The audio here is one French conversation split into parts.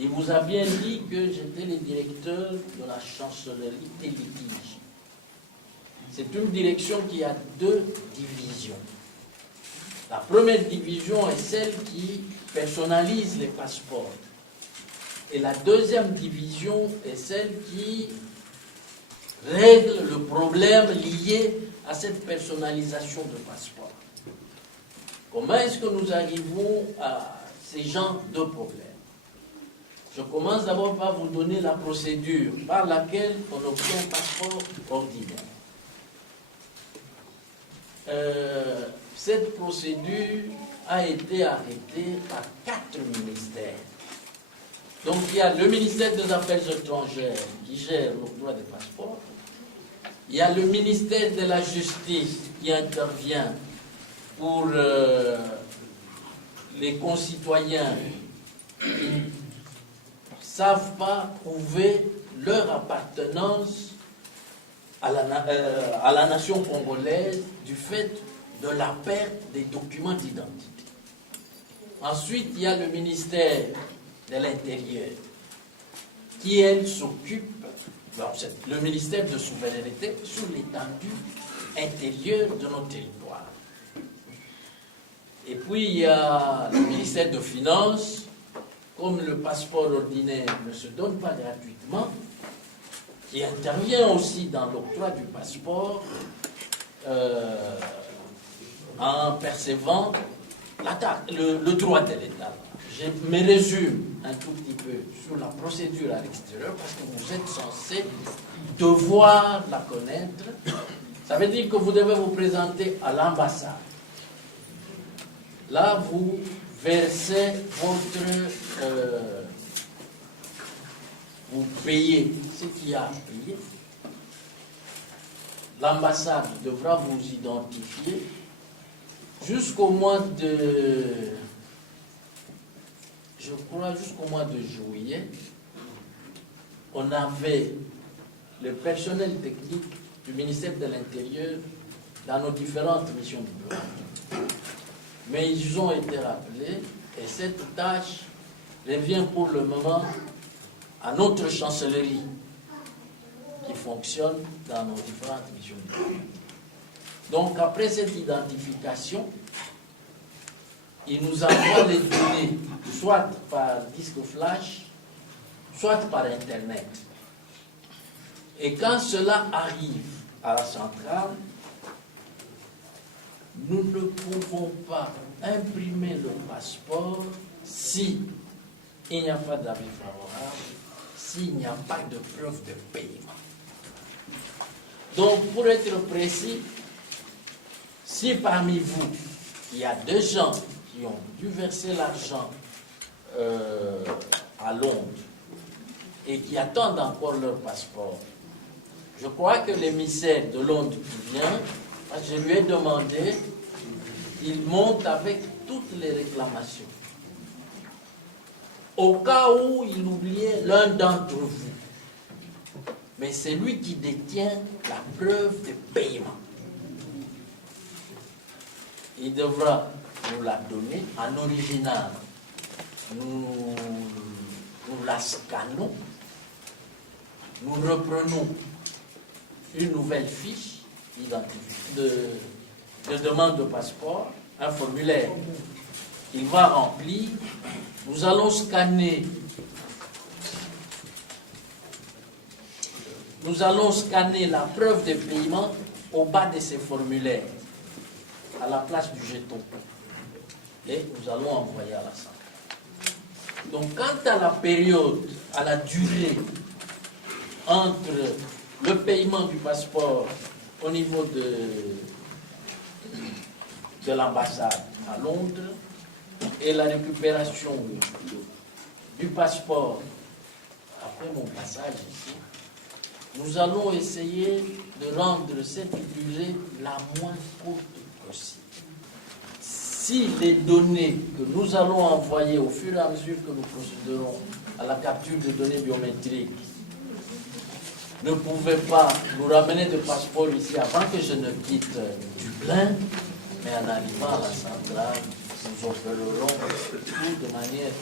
Il vous a bien dit que j'étais le directeur de la chancellerie des litiges. C'est une direction qui a deux divisions. La première division est celle qui personnalise les passeports. Et la deuxième division est celle qui règle le problème lié à cette personnalisation de passeport. Comment est-ce que nous arrivons à ces genres de problèmes? Je commence d'abord par vous donner la procédure par laquelle on obtient un passeport ordinaire. Cette procédure a été arrêtée par 4 ministères. Donc il y a le ministère des Affaires étrangères qui gère l'octroi des passeports. Il y a le ministère de la Justice qui intervient pour les concitoyens qui ne savent pas prouver leur appartenance à la nation congolaise du fait de la perte des documents d'identité. Ensuite, il y a le ministère de l'Intérieur qui, elle, s'occupe, le ministère de souveraineté sur l'étendue intérieure de nos territoires. Et puis, il y a le ministère de Finances. Comme le passeport ordinaire ne se donne pas gratuitement, qui intervient aussi dans l'octroi du passeport en percevant le droit de l'État. Je me résume un tout petit peu sur la procédure à l'extérieur parce que vous êtes censé devoir la connaître. Ça veut dire que vous devez vous présenter à l'ambassade. Là, vous versez votre... vous payez ce qu'il y a à payer. L'ambassade devra vous identifier jusqu'au mois de... Je crois jusqu'au mois de juillet, on avait le personnel technique du ministère de l'Intérieur dans nos différentes missions de bureau. Mais ils ont été rappelés et cette tâche revient pour le moment à notre chancellerie qui fonctionne dans nos différentes missions de bureau. Donc après cette identification, ils nous envoient les données soit par disque flash, soit par Internet. Et quand cela arrive à la centrale, nous ne pouvons pas imprimer le passeport si il n'y a pas d'avis favorable, s'il n'y a pas de preuve de paiement. Donc, pour être précis, si parmi vous, il y a des gens qui ont dû verser l'argent à Londres et qui attendent encore leur passeport, je crois que l'émissaire de Londres qui vient, je lui ai demandé, il monte avec toutes les réclamations. Au cas où il oubliait l'un d'entre vous. Mais c'est lui qui détient la preuve de paiement. Il devra nous la donner en original. Nous la scannons, nous reprenons une nouvelle fiche de demande de passeport, un formulaire. Il va remplir. Nous allons scanner. Nous allons scanner la preuve de paiement au bas de ces formulaires, à la place du jeton. Et nous allons envoyer à la centrale. Donc, quant à la période, à la durée entre le paiement du passeport au niveau de l'ambassade à Londres et la récupération du passeport après mon passage ici, nous allons essayer de rendre cette durée la moins courte possible. Si les données que nous allons envoyer au fur et à mesure que nous procéderons à la capture de données biométriques ne pouvaient pas nous ramener de passeport ici avant que je ne quitte Dublin, mais en arrivant à la centrale, nous opérerons tout de manière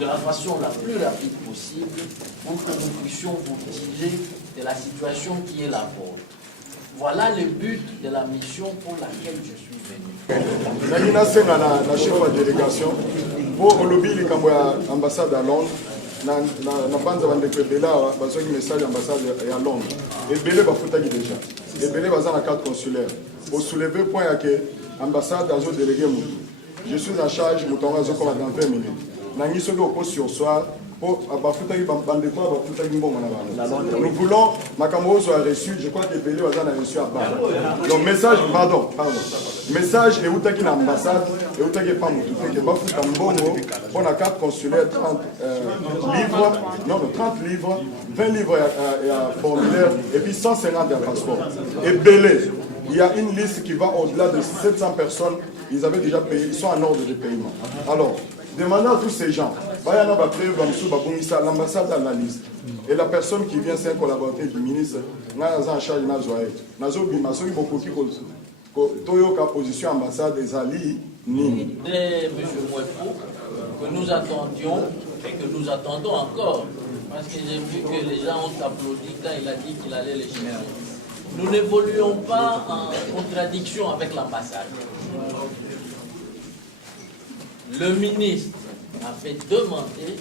de la façon la plus rapide possible pour que nous puissions vous tirer de la situation qui est la vôtre. Voilà le but de la mission pour laquelle je suis venu. Nagina Senga na chef de délégation pour le lobby de l'ambassade à Londres. Na banza bandeko ebele awa bazwaki message ambassade ya Londres ebele bafutaki déjà ebele baza na carte consulaire osoulever point ya ke ambassade azodélégé motu je suis en charge moto yango azokoma dans 20 minutes nangi soki okosi sursoir po bafutaki bandeko awa bafutaki mbongo na bango nous voulons makambo oyo a reçu je crois que ebele baza na reçu à bas donc message pardon message eutaki na ambassade eutaki epa motu te ke bafuta mbongo mpo na carte consulaire 30 livres, non, 30 livres, 20 livres à formulaire et puis 150 à passeport. Et Belé, il y a une liste qui va au-delà de 700 personnes, ils avaient déjà payé, ils sont en ordre de paiement. Alors, demandez à tous ces gens, l'ambassade a la liste. Et la personne qui vient, c'est un collaborateur du ministre, nous en charge de Toyoka position ambassade des alliés, Nini. Monsieur Mouepou, que nous attendions et que nous attendons encore, parce que j'ai vu que les gens ont applaudi quand il a dit qu'il allait les chercher. Nous n'évoluons pas en contradiction avec l'ambassade. Le ministre a fait demander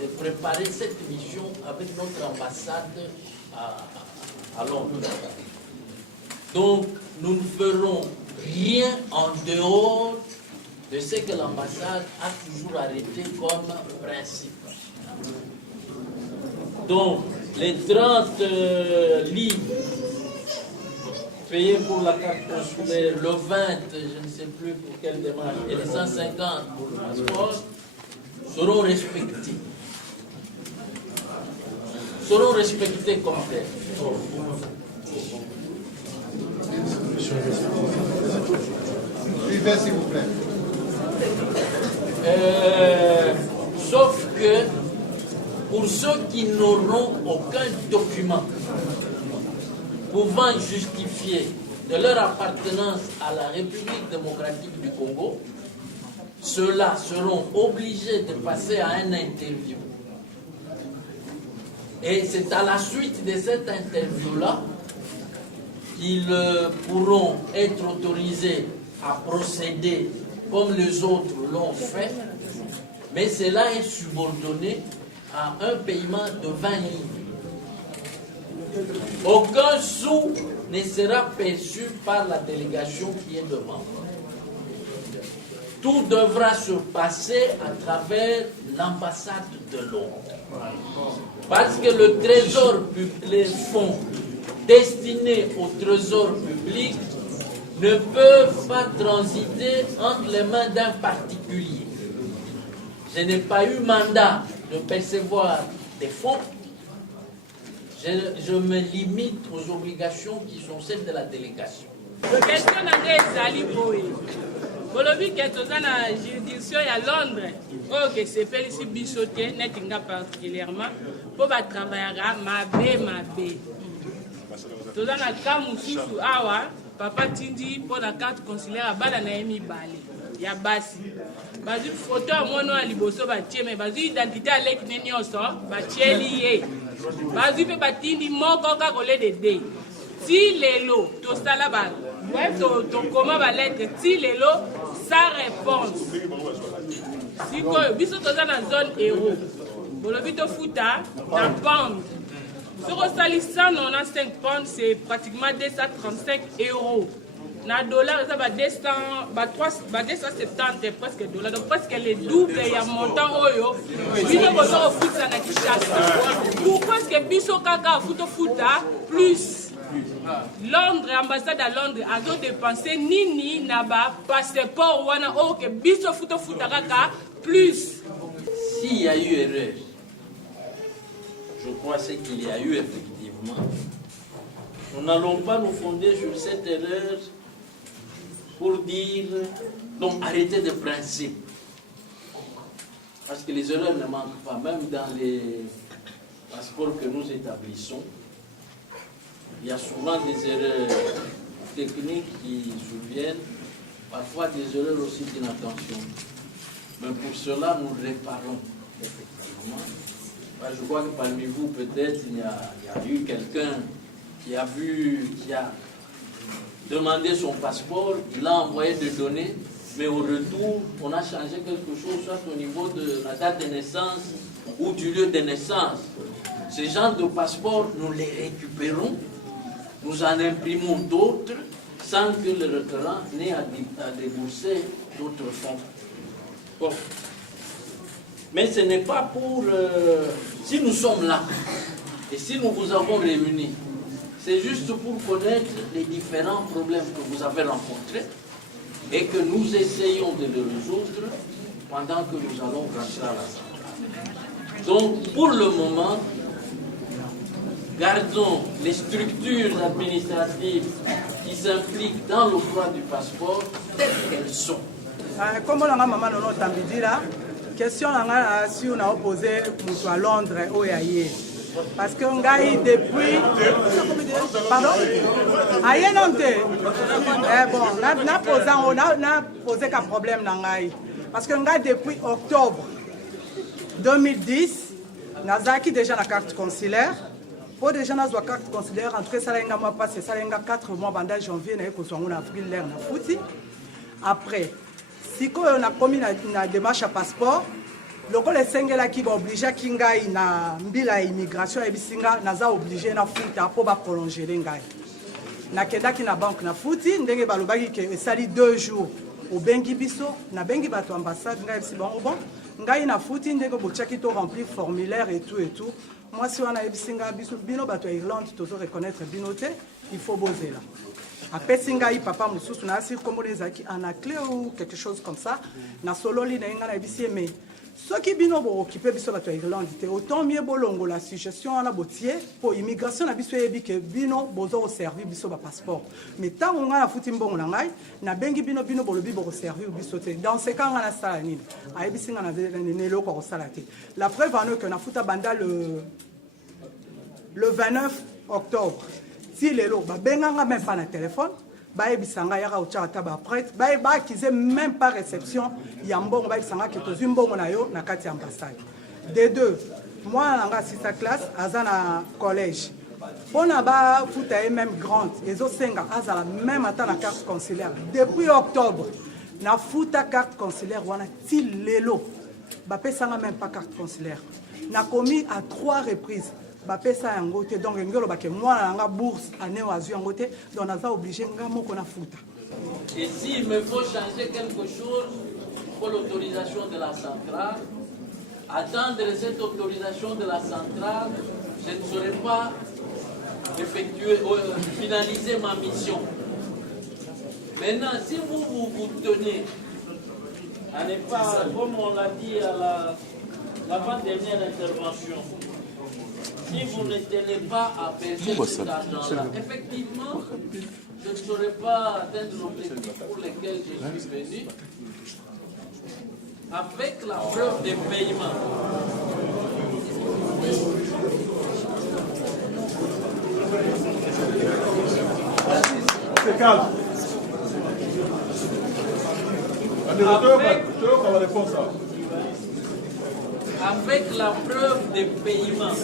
de préparer cette mission avec notre ambassade à Londres. Donc, nous ne ferons rien en dehors de ce que l'ambassade a toujours arrêté comme principe. Donc, les 30 livres payés pour la carte consulaire, le 20, je ne sais plus pour quelle démarche, et les 150 pour le passeport, seront respectés. Seront respectés comme tels. Suivez, s'il vous plaît. Sauf que pour ceux qui n'auront aucun document pouvant justifier de leur appartenance à la République démocratique du Congo, ceux-là seront obligés de passer à un interview. Et c'est à la suite de cette interview-là qu'ils pourront être autorisés à procéder comme les autres l'ont fait, mais cela est subordonné à un paiement de 20 livres. Aucun sou ne sera perçu par la délégation qui est devant. Tout devra se passer à travers l'ambassade de Londres. Parce que le trésor public, les fonds destinés au trésor public ne peuvent pas transiter entre les mains d'un particulier. Je n'ai pas eu mandat de percevoir des fonds. Je me limite aux obligations qui sont celles de la délégation. La question est Zali Boé. Bolobi que toza na juridiction à Londres, que c'est ici bisoté, netinga particulièrement, pour ba travaillera mabe. Toza na kamususu awa, papa tindi pour la carte consulaire à bala na emi bale. Ya basi. Bazu photo à mono à liboso ba tieme, bazu identité à lek nenyoso, ba tieli ye. Bazu pe batindi moko ka kolé de dé. Si lelo to sala ba, ouais to comment ba lettre si lelo sa réponse. Si quoi biso toza na zone euro. Bolobi to futa na pound. Sur le sali 195 pounds, c'est pratiquement 235 euros. Na dollar, ça va 270 presque dollars. Donc presque le double, il y a montant oyo. Biso bozo futa na Kinshasa. Pourquoi est-ce que biso kaka futa plus Londres, ambassade à Londres, a dépensé nini naba passeport wana que biso futa kaka plus. S'il y a eu erreur, je crois c'est qu'il y a eu effectivement. Nous n'allons pas nous fonder sur cette erreur pour dire, donc arrêter de principe. Parce que les erreurs ne manquent pas, même dans les passeports que nous établissons. Il y a souvent des erreurs techniques qui surviennent, parfois des erreurs aussi d'inattention. Mais pour cela, nous réparons. effectivement. Je crois que parmi vous, peut-être, il y a eu quelqu'un qui a demandé son passeport, il a envoyé des données, mais au retour, on a changé quelque chose, soit au niveau de la date de naissance ou du lieu de naissance. Ces genres de passeports, nous les récupérons, nous en imprimons d'autres, sans que le requérant n'ait à débourser d'autres fonds. Bon. Mais ce n'est pas pour... si nous sommes là, et si nous vous avons réunis, c'est juste pour connaître les différents problèmes que vous avez rencontrés et que nous essayons de les résoudre pendant que nous allons rentrer à l'Assemblée. Donc, pour le moment, gardons les structures administratives qui s'impliquent dans l'octroi du passeport telles qu'elles sont. Comme on a maman non tambidi là, question là si on a opposé pour à Londres au yaye. Parce que on a depuis pardon aïe non te bon on a posé qu'un problème dans ngai parce que on a depuis octobre 2010 nazaki déjà la carte consulaire. Pour déjà na carte consulaire entrer ça là mois passé ça là 4 mois pendant janvier na ko en avril l'air na fouti. Après si on a commis na démarche à passeport le les sengela qui va obliger kingai na mbila immigration et bisinga naza obligé na futa pour ba prolonger ngai na kenda ki na banque na futi ndenge balobaki ke sali 2 jours au bengi biso na bengi bato ambassade ngai si bon ngai na futi ndenge bochaki to remplir formulaire et tout moi si on a bisinga biso bino bato Irlande toujours reconnaître binoté il faut boser là après singai papa mususu na si comme les aki en a clé ou quelque chose comme ça na solo li na nga na bisi mais ceux qui bino bo occuper biso bato Irlande te autant mieux bolongo la suggestion na botier pour immigration na biso yebi ke bino bozo servir biso ba passeport mais tant on a futi mbongo na ngai na bengi bino bolobi bo servir biso te dans ce cas on a sala nini ayebi singa na nelo ko sala te la preuve en est que na futa banda le 29 octobre si lelo ba benganga même pas na téléphone ba ebisanga ya kaucha taba prêtre ba kize même pas réception ya mbongo ba ebisanga ke to zimbongo na yo na kati ambassade de deux moi nanga sita classe azana collège pona ba futa même grande ezo senga azala même ata na carte consulaire depuis octobre na futa carte consulaire wana ti lelo ba pesanga même pas carte consulaire na commis à 3 reprises bapesa yango te donc ngelo bake mwana nga bourse année oazu yango te donc naza obligé nga moko na futa. Et s'il me faut changer quelque chose pour l'autorisation de la centrale, attendre cette autorisation de la centrale, je ne saurais pas finaliser ma mission. Maintenant, si vous tenez à ne pas, comme on l'a dit à l'avant-dernière intervention, si vous ne tenez pas à payer cet argent-là, effectivement, je ne saurais pas atteindre l'objectif pour lequel je suis venu. Avec la preuve des paiements. C'est calme. Avec la preuve des paiements,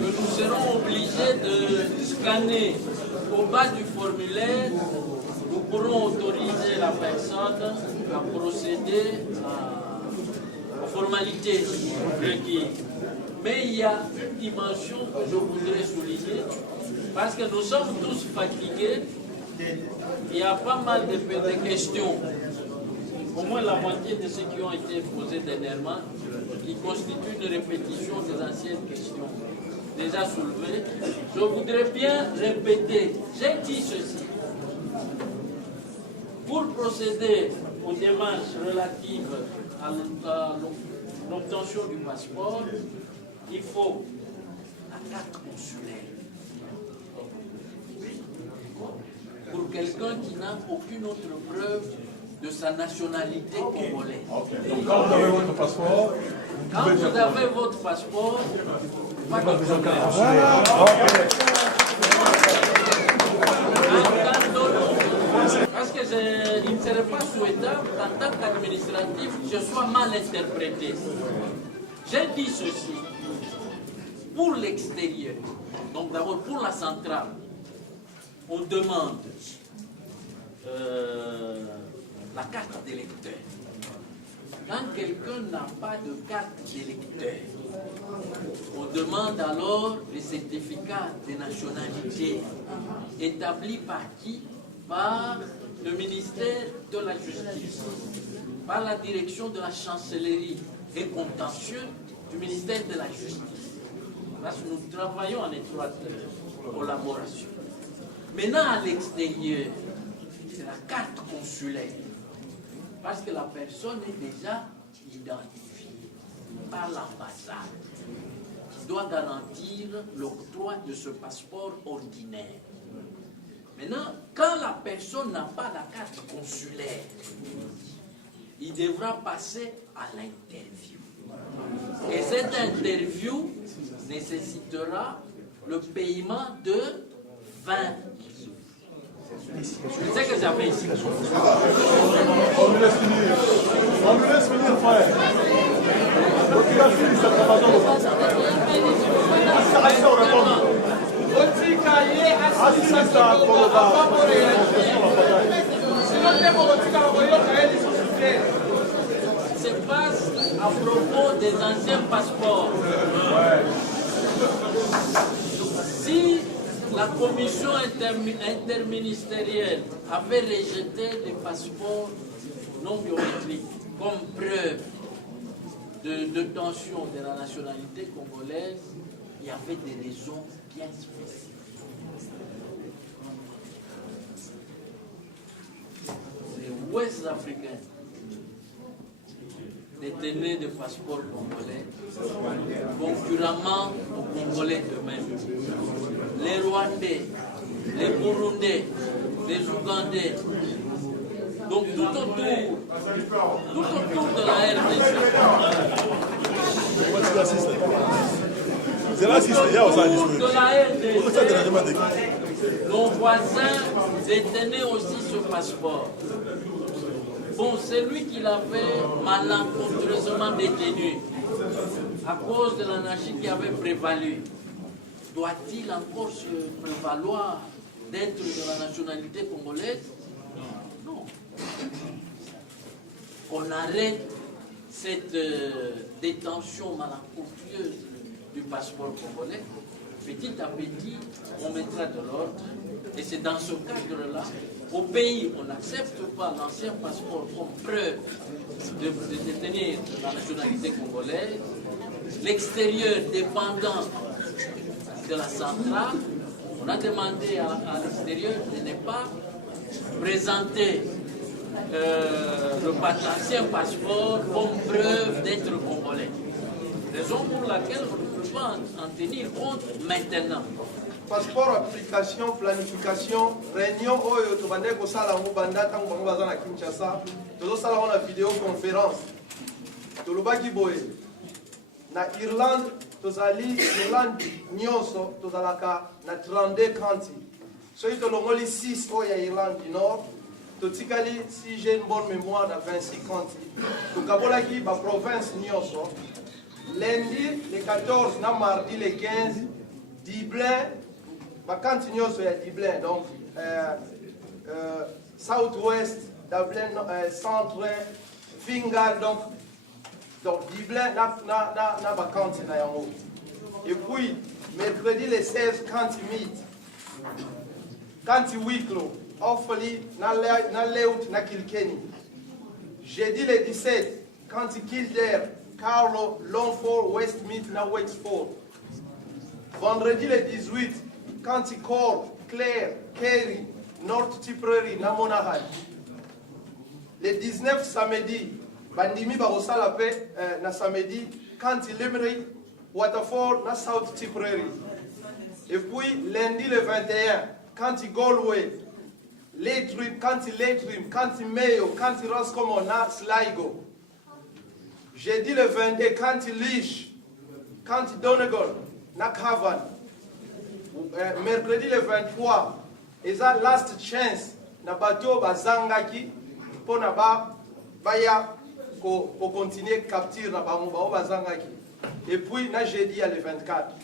nous serons obligés de scanner au bas du formulaire. Nous pourrons autoriser la personne à procéder aux formalités requises. Mais il y a une dimension que je voudrais souligner, parce que nous sommes tous fatigués. Il y a pas mal de questions, au moins la moitié de ceux qui ont été posés dernièrement, qui constituent une répétition des anciennes questions déjà soulevées. Je voudrais bien répéter, j'ai dit ceci. Pour procéder aux démarches relatives à l'obtention du passeport, il faut la carte consulaire. Pour quelqu'un qui n'a aucune autre preuve de sa nationalité congolaise. Donc quand vous avez votre passeport, pas de problème. Parce que il ne serait pas souhaitable qu'en tant qu'administratif, je sois mal interprété. J'ai dit ceci. Pour l'extérieur, donc d'abord pour la centrale, on demande la carte d'électeur. Quand quelqu'un n'a pas de carte d'électeur, on demande alors le certificat de nationalité établi par qui? Par le ministère de la Justice, par la direction de la chancellerie et contentieux du ministère de la Justice. Parce que nous travaillons en étroite collaboration. Maintenant, à l'extérieur, c'est la carte consulaire. Parce que la personne est déjà identifiée par l'ambassade qui doit garantir l'octroi de ce passeport ordinaire. Maintenant, quand la personne n'a pas la carte consulaire, il devra passer à l'interview. Et cette interview nécessitera le paiement de 20 000. Je sais que j'avais ici. On me laisse finir. On me laisse finir, frère. Donc il a fini cette information. Se passe à propos des anciens passeports. Si la commission interministérielle avait rejeté les passeports non biométriques comme preuve de détention de la nationalité congolaise, il y avait des raisons bien spécifiques. Les Ouest-Africains détenaient des passeports congolais, concurremment aux Congolais eux-mêmes. Les Rwandais, les Burundais, les Ougandais, donc tout autour de la RDC. Tout autour de la RDC, nos voisins détenaient aussi ce passeport. Bon, c'est lui qui l'avait malencontreusement détenu à cause de l'anarchie qui avait prévalu. Doit-il encore se prévaloir d'être de la nationalité congolaise? Non. On arrête cette détention malencontreuse du passeport congolais. Petit à petit, on mettra de l'ordre. Et c'est dans ce cadre-là, au pays, on n'accepte pas l'ancien passeport comme preuve de détenir la nationalité congolaise. L'extérieur dépendant de la centrale, on a demandé à l'extérieur de ne pas présenter l'ancien passeport comme preuve d'être congolais. Raison pour laquelle on ne peut pas en tenir compte maintenant. Passeport, application, planification, réunion, oyo tobande kosala ngo banda tango bango baza na Kinshasa, tozosala ngo na vidéoconférence. Tolobaki boye na Irlande, tozali Irlande nyonso tozalaka na 32 county. Soki tolongoli 6 oyo ya Irlande du Nord, totikali, si j'ai une bonne mémoire, na 26 county. Tokabolaki ba province nyonso. Lundi le 14 na mardi le 15, Dublin, vacances nyonso ya Dublin, donc Southwest, Dublin, Centre, Fingal, donc Dublin na vacances na yango. Et puis mercredi le 16 quand meet, quand Wicklow, Offaly, na Louth, na Kilkenny. Jeudi le 17 quand Kildare, Carlow, Longford, Westmeath, na Wexford. Vendredi le 18, quand Cork, Clare, Kerry, North Tipperary, na Monaghan. Le 19 samedi, bandimi barosala pe na samedi, quand Limerick, Waterford, na South Tipperary. Et puis lundi le 21, quand Galway, Leitrim, quand Mayo, quand Roscommon, na Sligo. Jeudi le 22, quand Laois, quand Donegal, na Cavan. Mercredi le 23, c'est la last chance na bateau bazangaki pour na baya ko continuer capture na bango bazangaki. Et puis, na jeudi, il y a le 24.